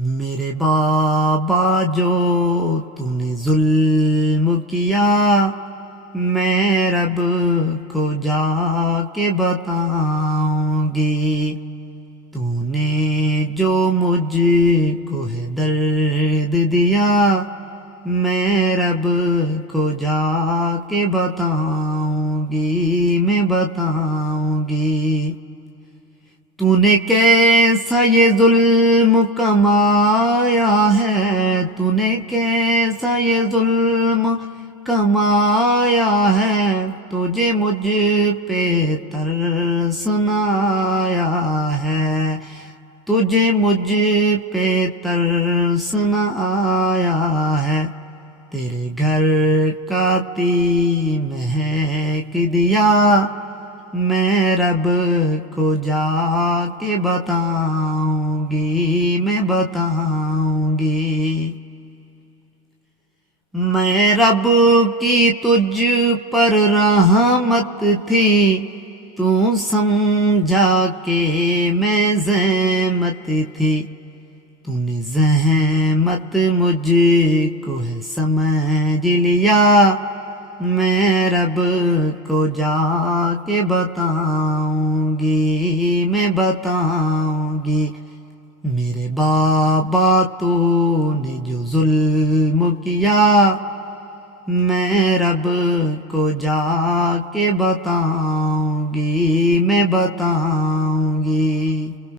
میرے بابا جو تو نے ظلم کیا، میں رب کو جا کے بتاؤں گی۔ تو نے جو مجھ کو ہے درد دیا، میں رب کو جا کے بتاؤں گی، میں بتاؤں گی۔ تو نے کیسا یہ ظلم کمایا ہے، تو نے کیسا یہ ظلم کمایا ہے، تجھے مجھ پہ ترس نہ آیا ہے، تجھے مجھ پہ ترس نہ آیا ہے۔ تیرے گھر کا تی مہک دیا، میں رب کو جا کے بتاؤں گی، میں بتاؤں گی۔ میں رب کی تجھ پر رحمت تھی، تو سمجھا کہ میں زحمت تھی۔ تو نے زحمت مجھ کو ہے سمجھ لیا، میں رب کو جا کے بتاؤں گی، میں بتاؤں گی۔ میرے بابا تو نے جو ظلم کیا، میں رب کو جا کے بتاؤں گی، میں بتاؤں گی۔